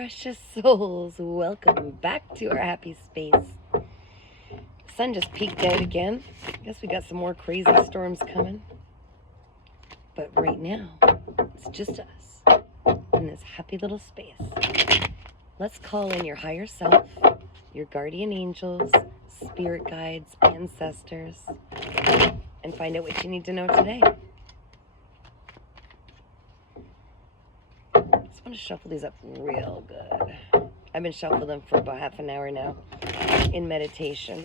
precious souls, welcome back to our happy space. The sun just peeked out again. Guess we got some more crazy storms coming. But right now, it's just us in this happy little space. Let's call in your higher self, your guardian angels, spirit guides, ancestors, and find out what you need to know today. I want to shuffle these up real good. I've been shuffling them for about half an hour now in meditation.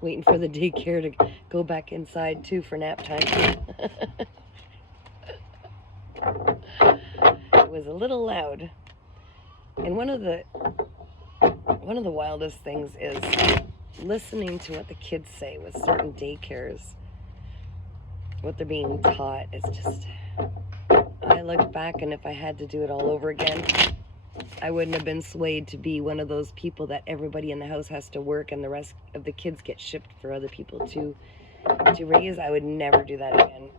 Waiting for the daycare to go back inside too for nap time. It was a little loud. And one of the wildest things is listening to what the kids say with certain daycares. What they're being taught is just, I looked back, and if I had to do it all over again, I wouldn't have been swayed to be one of those people that everybody in the house has to work and the rest of the kids get shipped for other people to raise. I would never do that again.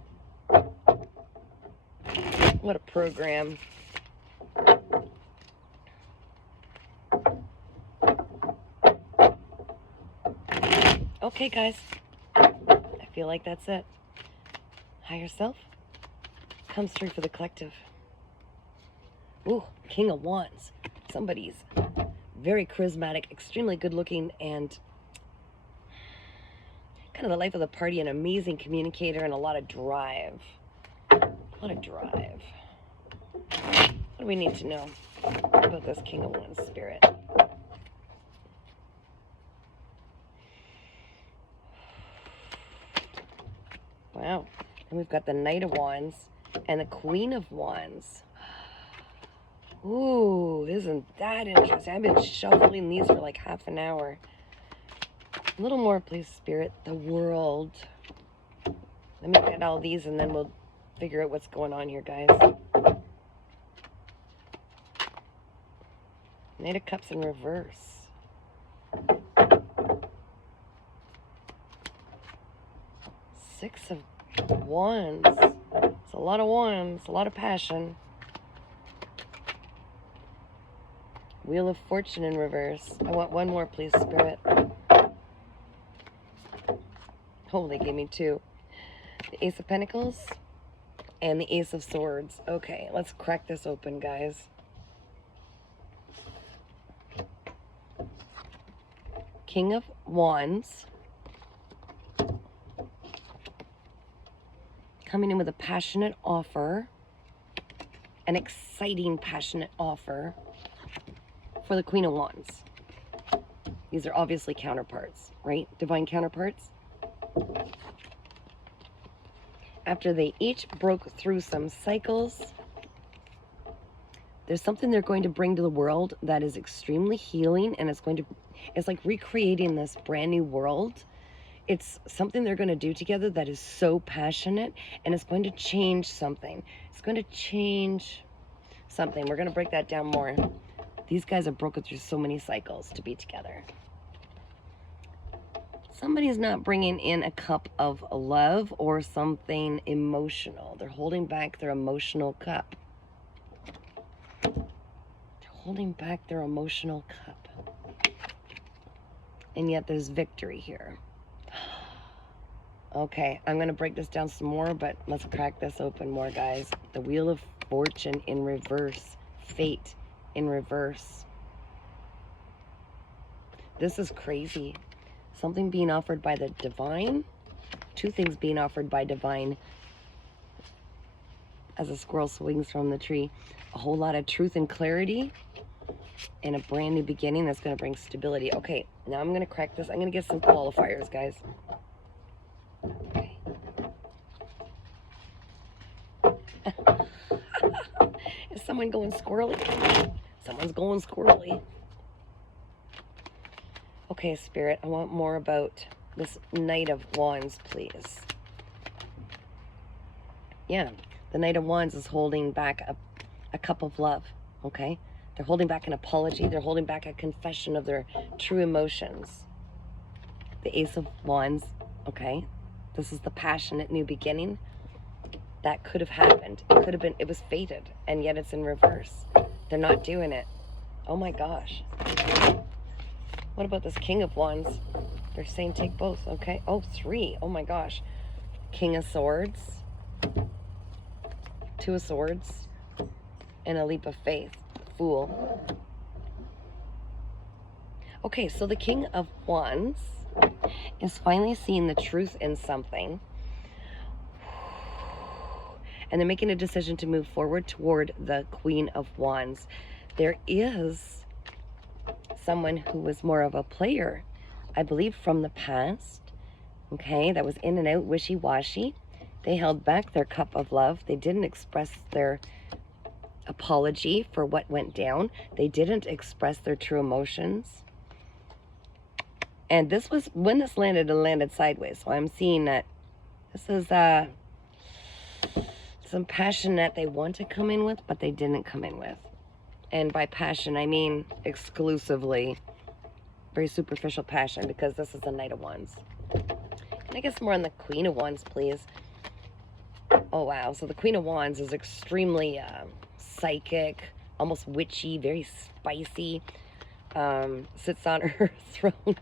What a program. Okay, guys, I feel like that's it. Higher self comes through for the collective. Ooh, King of Wands. Somebody's very charismatic, extremely good looking, and kind of the life of the party, an amazing communicator, and a lot of drive. A lot of drive. What do we need to know about this King of Wands spirit? Wow. And we've got the Knight of Wands and the Queen of Wands. Ooh, isn't that interesting? I've been shuffling these for like half an hour. A little more, please, Spirit. The World. Let me get all these and then we'll figure out what's going on here, guys. Knight of Cups in reverse. Six of Wands. It's a lot of wands, a lot of passion. Wheel of Fortune in reverse. I want one more, please, Spirit. Oh, they gave me two. The Ace of Pentacles and the Ace of Swords. Okay, let's crack this open, guys. King of Wands. Coming in with a passionate offer, an exciting, passionate offer for the Queen of Wands. These are obviously counterparts, right? Divine counterparts. After they each broke through some cycles, there's something they're going to bring to the world that is extremely healing, and it's like recreating this brand new world. It's something they're going to do together that is so passionate, and it's going to change something. It's going to change something. We're going to break that down more. These guys have broken through so many cycles to be together. Somebody's not bringing in a cup of love or something emotional. They're holding back their emotional cup. They're holding back their emotional cup. And yet there's victory here. Okay, I'm going to break this down some more, but let's crack this open more, guys. The Wheel of Fortune in reverse. Fate in reverse. This is crazy. Something being offered by the divine. Two things being offered by divine. As a squirrel swings from the tree. A whole lot of truth and clarity. And a brand new beginning that's going to bring stability. Okay, now I'm going to crack this. I'm going to get some qualifiers, guys. Okay. Is someone going squirrely? Someone's going squirrely. Okay, Spirit, I want more about this Knight of Wands, please. Yeah, the Knight of Wands is holding back a cup of love, okay? They're holding back an apology. They're holding back a confession of their true emotions. The Ace of Wands, okay? This is the passionate new beginning. that could have happened. It could have been, it was fated, and yet it's in reverse. They're not doing it. Oh my gosh. What about this King of Wands? They're saying take both, okay. Oh, 3. Oh my gosh. King of Swords, 2 of Swords, and a leap of faith. Fool. Okay, so the King of Wands is finally seeing the truth in something. And they're making a decision to move forward toward the Queen of Wands. There is someone who was more of a player, I believe, from the past, okay, that was in and out, wishy-washy. They held back their cup of love. They didn't express their apology for what went down. They didn't express their true emotions. And this was, when this landed, it landed sideways. So I'm seeing that this is some passion that they want to come in with, but they didn't come in with. And by passion, I mean exclusively very superficial passion, because this is the Knight of Wands. Can I get some more on the Queen of Wands, please? Oh, wow. So the Queen of Wands is extremely psychic, almost witchy, very spicy. Sits on her throne.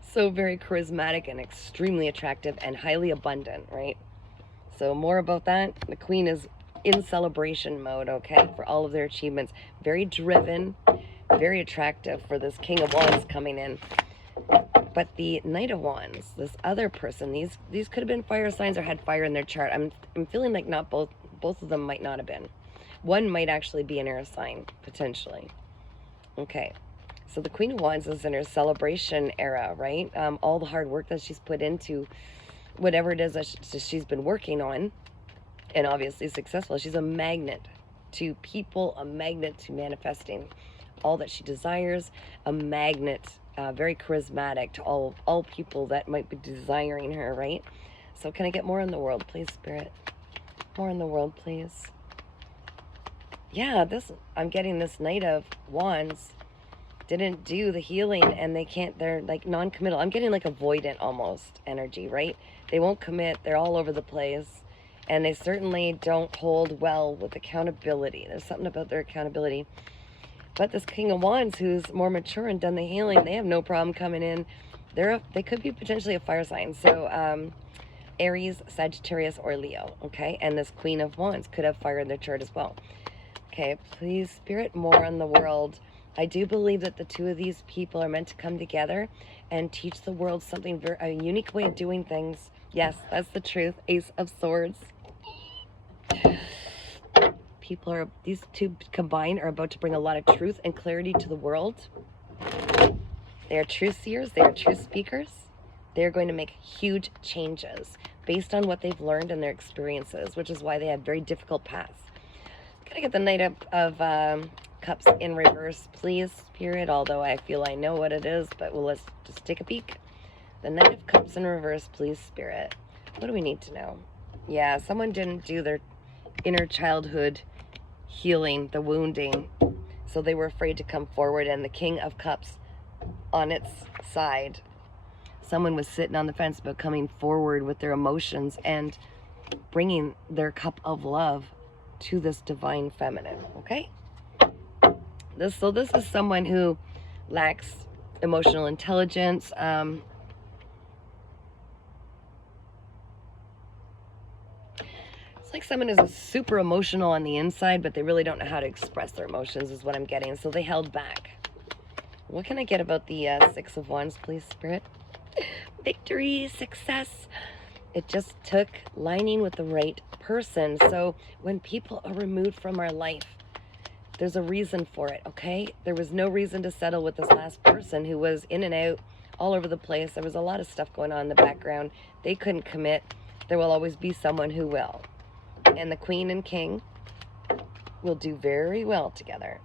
So very charismatic and extremely attractive and highly abundant, right? So more about that. The Queen is in celebration mode, okay, for all of their achievements. Very driven, very attractive for this King of Wands coming in. But the Knight of Wands, this other person, these could have been fire signs or had fire in their chart. I'm feeling like not both of them might not have been. One might actually be an air sign, potentially. Okay, so the Queen of Wands is in her celebration era, right? All the hard work that she's put into whatever it is that she's been working on, and obviously successful. She's a magnet to people, a magnet to manifesting all that she desires, a magnet, very charismatic to all people that might be desiring her, right? So can I get more in the world, please, Spirit? More in the world, please. Yeah, I'm getting this Knight of Wands didn't do the healing, and they're like non-committal. I'm getting like avoidant almost energy, right? They won't commit. They're all over the place, and they certainly don't hold well with accountability. There's something about their accountability. But this King of Wands, who's more mature and done the healing, they have no problem coming in. They could be potentially a fire sign. So Aries, Sagittarius, or Leo, okay? And this Queen of Wands could have fire in their chart as well. Okay, please, Spirit, more on the world. I do believe that the two of these people are meant to come together and teach the world something, a unique way of doing things. Yes, that's the truth. Ace of Swords. These two combined are about to bring a lot of truth and clarity to the world. They are truth seers. They are truth speakers. They're going to make huge changes based on what they've learned and their experiences, which is why they have very difficult paths. Can I get the Knight of Cups in reverse, please, Spirit? Although I feel I know what it is, but let's just take a peek. The Knight of Cups in reverse, please, Spirit. What do we need to know? Yeah, someone didn't do their inner childhood healing, the wounding, so they were afraid to come forward. And the King of Cups on its side, someone was sitting on the fence about coming forward with their emotions and bringing their cup of love to this divine feminine, okay? This is someone who lacks emotional intelligence. It's like someone is super emotional on the inside, but they really don't know how to express their emotions, is what I'm getting. So they held back. What can I get about the Six of Wands, please, Spirit? Victory, success. It just took lining with the right person. So when people are removed from our life, there's a reason for it, okay? There was no reason to settle with this last person who was in and out, all over the place. There was a lot of stuff going on in the background. They couldn't commit. There will always be someone who will. And the Queen and King will do very well together.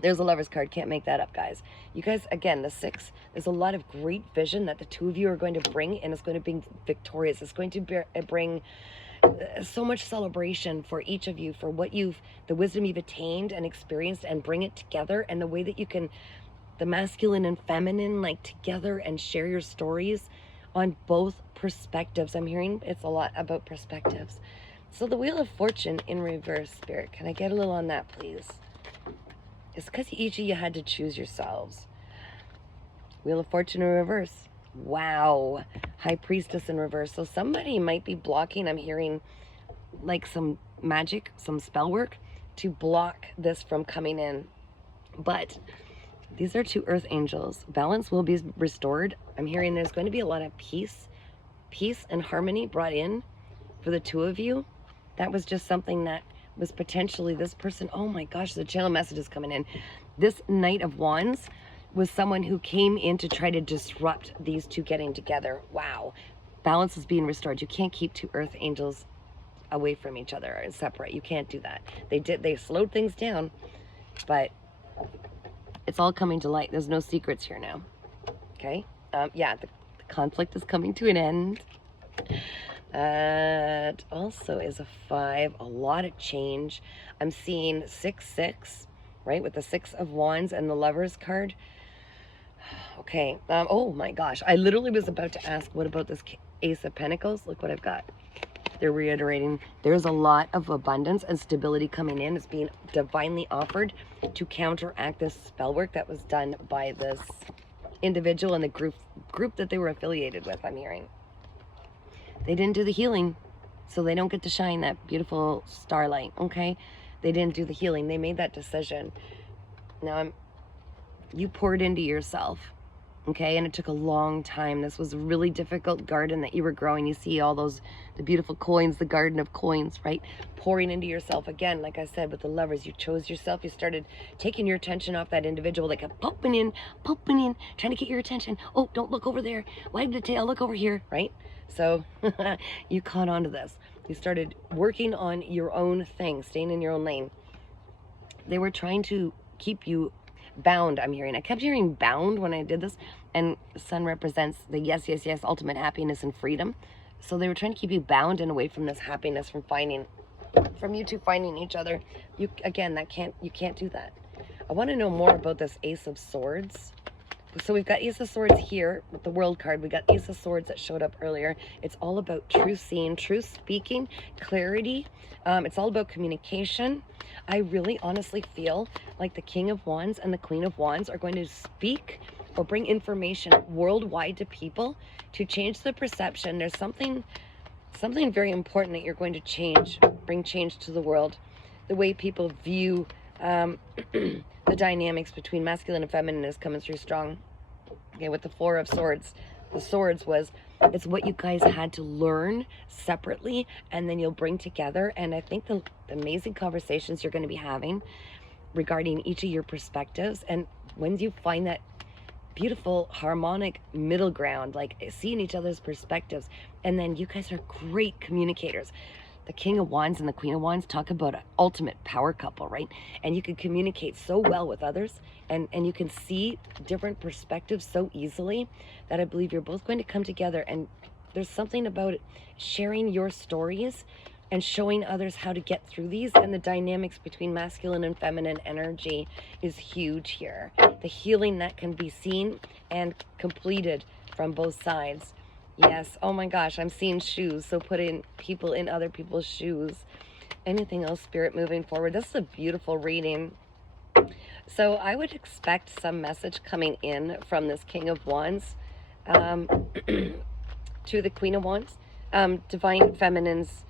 There's a Lover's card. Can't make that up, guys. You guys, again, the 6, there's a lot of great vision that the two of you are going to bring, and it's going to be victorious. It's going to bring so much celebration for each of you, for the wisdom you've attained and experienced, and bring it together, and the way that you can, the masculine and feminine, like together, and share your stories on both perspectives. I'm hearing it's a lot about perspectives. So the Wheel of Fortune in reverse, Spirit. Can I get a little on that, please? It's because each of you had to choose yourselves. Wheel of Fortune in reverse. Wow. High Priestess in reverse. So somebody might be blocking. I'm hearing like some magic, some spell work to block this from coming in. But these are two earth angels. Balance will be restored. I'm hearing there's going to be a lot of peace and harmony brought in for the two of you. That was just something that was potentially this person. Oh my gosh, the channel message is coming in. This Knight of Wands was someone who came in to try to disrupt these two getting together. Wow. Balance is being restored. You can't keep two earth angels away from each other and separate. You can't do that. They slowed things down, but it's all coming to light. There's no secrets here now. Okay? Yeah, the conflict is coming to an end. It also is a 5. A lot of change. I'm seeing 6-6, right? With the 6 of Wands and the Lovers card. Okay. Oh my gosh. I literally was about to ask, what about this Ace of Pentacles? Look what I've got. They're reiterating there's a lot of abundance and stability coming in. It's being divinely offered to counteract this spell work that was done by this individual and the group that they were affiliated with, I'm hearing. They didn't do the healing, so they don't get to shine that beautiful starlight, okay? They didn't do the healing. They made that decision. Now, you poured into yourself, okay? And it took a long time. This was a really difficult garden that you were growing. You see all those, the beautiful coins, the garden of coins, right? Pouring into yourself. Again, like I said, with the Lovers, you chose yourself. You started taking your attention off that individual. They kept popping in, trying to get your attention. Oh, don't look over there. Wag the tail, look over here, right? So you caught on to this. You started working on your own thing, staying in your own lane. They were trying to keep you bound, I'm hearing. I kept hearing bound when I did this, and Sun represents the yes, yes, yes, ultimate happiness and freedom. So they were trying to keep you bound and away from this happiness, from you two finding each other. You can't do that. I want to know more about this Ace of Swords. So we've got Ace of Swords here with the World card. We got Ace of Swords that showed up earlier. It's all about truth seeing, truth speaking, clarity. It's all about communication. I really honestly feel like the King of Wands and the Queen of Wands are going to speak or bring information worldwide to people to change the perception. There's something very important that you're going to change, bring change to the world. The way people view the dynamics between masculine and feminine is coming through strong. Okay, with the Four of Swords, the swords it's what you guys had to learn separately, and then you'll bring together. And I think the amazing conversations you're going to be having regarding each of your perspectives, and when you find that beautiful harmonic middle ground, like seeing each other's perspectives, and then you guys are great communicators. The King of Wands and the Queen of Wands talk about an ultimate power couple, right? And you can communicate so well with others, and you can see different perspectives so easily that I believe you're both going to come together. And there's something about sharing your stories and showing others how to get through these, and the dynamics between masculine and feminine energy is huge here. The healing that can be seen and completed from both sides. Yes, oh my gosh, I'm seeing shoes, so putting people in other people's shoes. Anything else, Spirit, moving forward? This is a beautiful reading. So I would expect some message coming in from this King of Wands to the Queen of Wands. Divine feminines,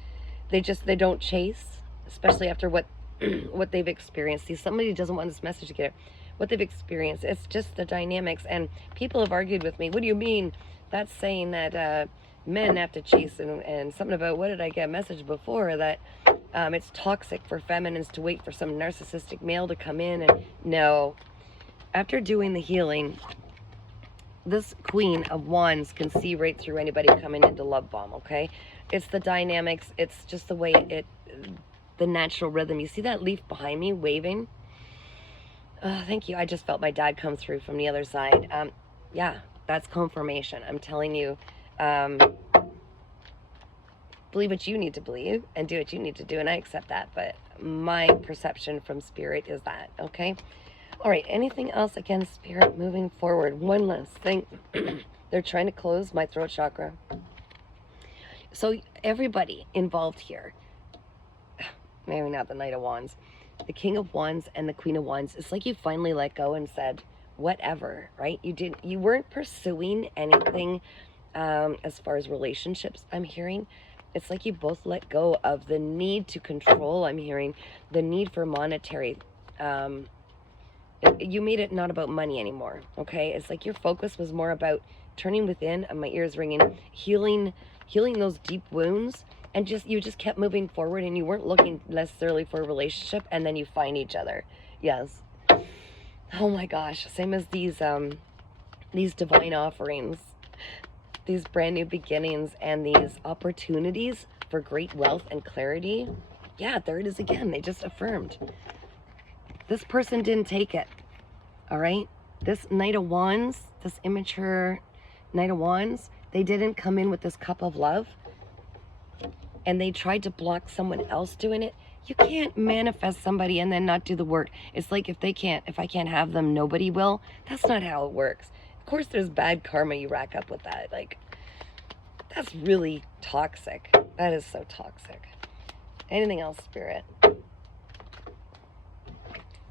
they don't chase, especially after what they've experienced. See, somebody doesn't want this message to get it. What they've experienced, it's just the dynamics. And people have argued with me, what do you mean? That's saying that men have to chase, and something about, what did I get a message before, that it's toxic for feminines to wait for some narcissistic male to come in. And no, after doing the healing, this Queen of Wands can see right through anybody coming into love bomb, okay? It's the dynamics, it's just the way the natural rhythm. You see that leaf behind me waving? Thank you. I just felt my dad come through from the other side. Yeah, that's confirmation. I'm telling you, believe what you need to believe and do what you need to do, and I accept that. But my perception from Spirit is that, okay? All right, anything else? Again, Spirit, moving forward. One last thing. They're trying to close my throat chakra. So everybody involved here, maybe not the Knight of Wands, the King of Wands and the Queen of Wands. It's like you finally let go and said, whatever, right? You weren't pursuing anything as far as relationships, I'm hearing. It's like you both let go of the need to control, I'm hearing, the need for monetary. You made it not about money anymore, okay? It's like your focus was more about turning within, and my ears ringing, healing those deep wounds, and you just kept moving forward, and you weren't looking necessarily for a relationship, and then you find each other. Yes. Oh my gosh, same as these divine offerings, these brand new beginnings, and these opportunities for great wealth and clarity. Yeah, there it is again. They just affirmed. This person didn't take it, all right? This Knight of Wands, this immature Knight of Wands, they didn't come in with this cup of love, and they tried to block someone else doing it. You can't manifest somebody and then not do the work. It's like if I can't have them, nobody will. That's not how it works. Of course, there's bad karma you rack up with that. Like, that's really toxic. That is so toxic. Anything else, Spirit?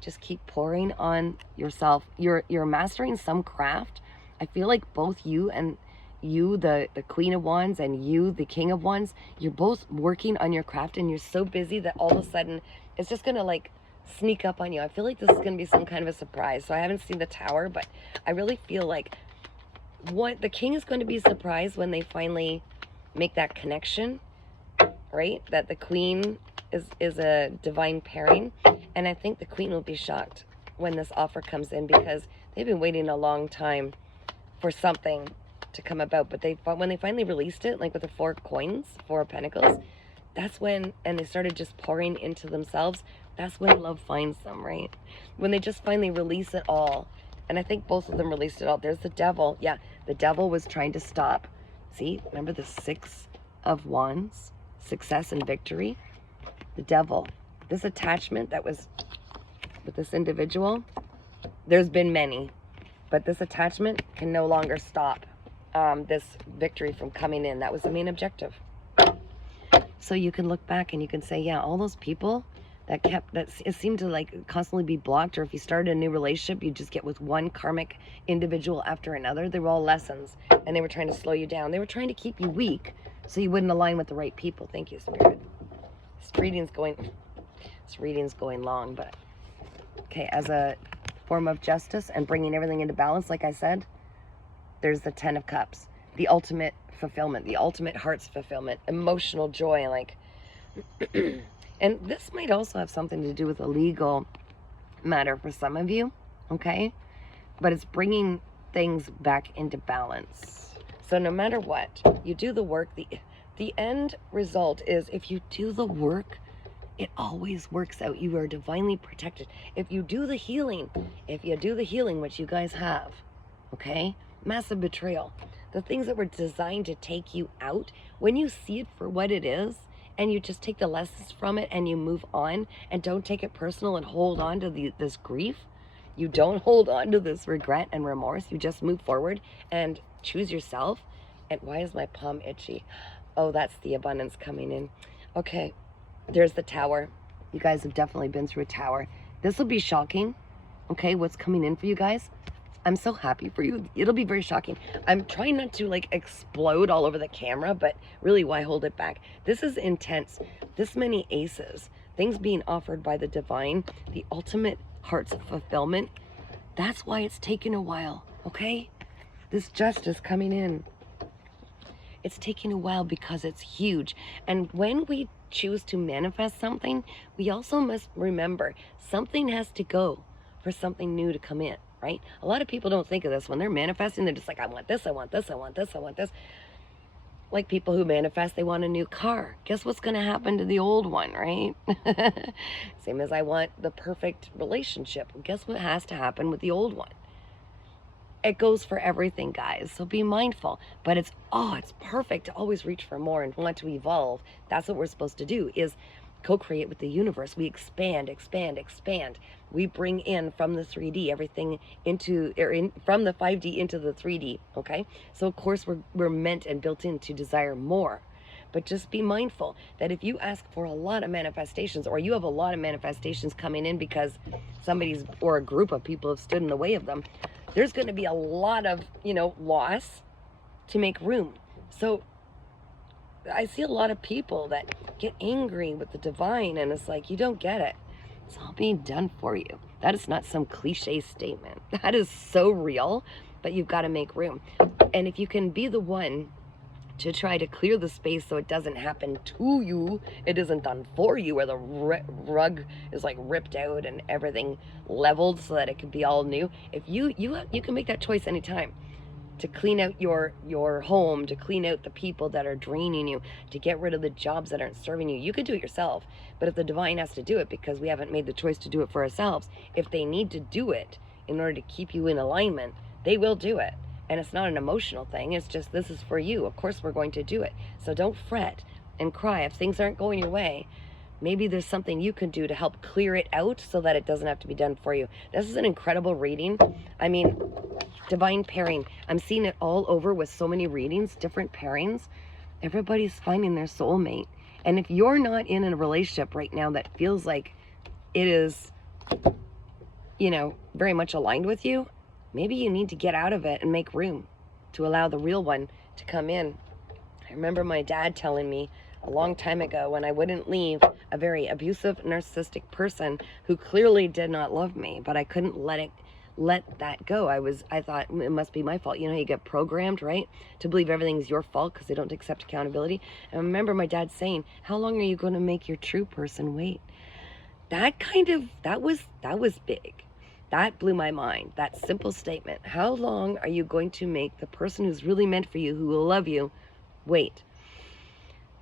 Just keep pouring on yourself. You're mastering some craft. I feel like both you and you, the Queen of Wands, and you, the King of Wands, you're both working on your craft, and you're so busy that all of a sudden it's just gonna like sneak up on you. I feel like this is gonna be some kind of a surprise. So I haven't seen the Tower, but I really feel like the King is going to be surprised when they finally make that connection, right? That the Queen is a divine pairing, and I think the Queen will be shocked when this offer comes in, because they've been waiting a long time for something to come about. But when they finally released it, like with the 4 coins, 4 of Pentacles, that's when, and they started just pouring into themselves, that's when love finds them, right? When they just finally release it all. And I think both of them released it all. There's the Devil. Yeah, the Devil was trying to stop. See, remember the 6 of Wands, success and victory? The Devil, this attachment that was with this individual, there's been many, but this attachment can no longer stop this victory from coming in. That was the main objective. So you can look back and you can say, yeah, all those people that it seemed to like constantly be blocked, or if you started a new relationship, you just get with one karmic individual after another. They were all lessons, and they were trying to slow you down. They were trying to keep you weak so you wouldn't align with the right people. Thank you, Spirit. This reading's going long, but okay, as a form of justice and bringing everything into balance, like I said, there's the 10 of Cups, the ultimate fulfillment, the ultimate heart's fulfillment, emotional joy, like and this might also have something to do with a legal matter for some of you, okay? But it's bringing things back into balance. So no matter what, you do the work, the end result is, if you do the work, it always works out. You are divinely protected. If you do the healing, which you guys have, okay? Massive betrayal. The things that were designed to take you out, when you see it for what it is, and you just take the lessons from it and you move on and don't take it personal and hold on to this grief, you don't hold on to this regret and remorse, you just move forward and choose yourself. And why is my palm itchy? Oh, that's the abundance coming in. Okay, there's the Tower. You guys have definitely been through a Tower. This will be shocking, okay, what's coming in for you guys. I'm so happy for you. It'll be very shocking. I'm trying not to like explode all over the camera, but really, why hold it back? This is intense. This many aces, things being offered by the divine, the ultimate heart's fulfillment. That's why it's taken a while, okay? This justice coming in. It's taking a while because it's huge. And when we choose to manifest something, we also must remember something has to go for something new to come in. Right? A lot of people don't think of this. When they're manifesting, they're just like, I want this, I want this, I want this, I want this. Like people who manifest, they want a new car. Guess what's going to happen to the old one, right? Same as I want the perfect relationship. Guess what has to happen with the old one? It goes for everything, guys. So be mindful. But it's perfect to always reach for more and want to evolve. That's what we're supposed to do, is co-create with the universe. We expand, expand, expand. We bring in from the 3D everything from the 5D into the 3D, okay? So of course we're meant and built in to desire more. But just be mindful that if you ask for a lot of manifestations, or you have a lot of manifestations coming in because somebody's or a group of people have stood in the way of them, there's going to be a lot of, loss to make room. So I see a lot of people that get angry with the divine, and it's like, you don't get it. It's all being done for you. That is not some cliche statement. That is so real, but you've got to make room. And if you can be the one to try to clear the space so it doesn't happen to you, it isn't done for you, where the rug is like ripped out and everything leveled so that it can be all new. If you can make that choice anytime to clean out your home, to clean out the people that are draining you, to get rid of the jobs that aren't serving you. You could do it yourself, but if the divine has to do it because we haven't made the choice to do it for ourselves, if they need to do it in order to keep you in alignment, they will do it. And it's not an emotional thing. It's just, this is for you. Of course we're going to do it. So don't fret and cry if things aren't going your way. Maybe there's something you can do to help clear it out so that it doesn't have to be done for you. This is an incredible reading. I mean, divine pairing. I'm seeing it all over with so many readings, different pairings. Everybody's finding their soulmate. And if you're not in a relationship right now that feels like it is, very much aligned with you, maybe you need to get out of it and make room to allow the real one to come in. I remember my dad telling me a long time ago, when I wouldn't leave a very abusive, narcissistic person who clearly did not love me, but I couldn't let that go. I thought it must be my fault. You get programmed, right, to believe everything's your fault because they don't accept accountability. And I remember my dad saying, how long are you going to make your true person wait? That was big. That blew my mind, that simple statement. How long are you going to make the person who's really meant for you, who will love you, wait?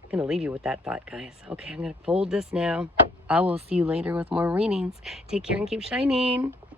I'm going to leave you with that thought, guys. Okay, I'm going to fold this now. I will see you later with more readings. Take care and keep shining.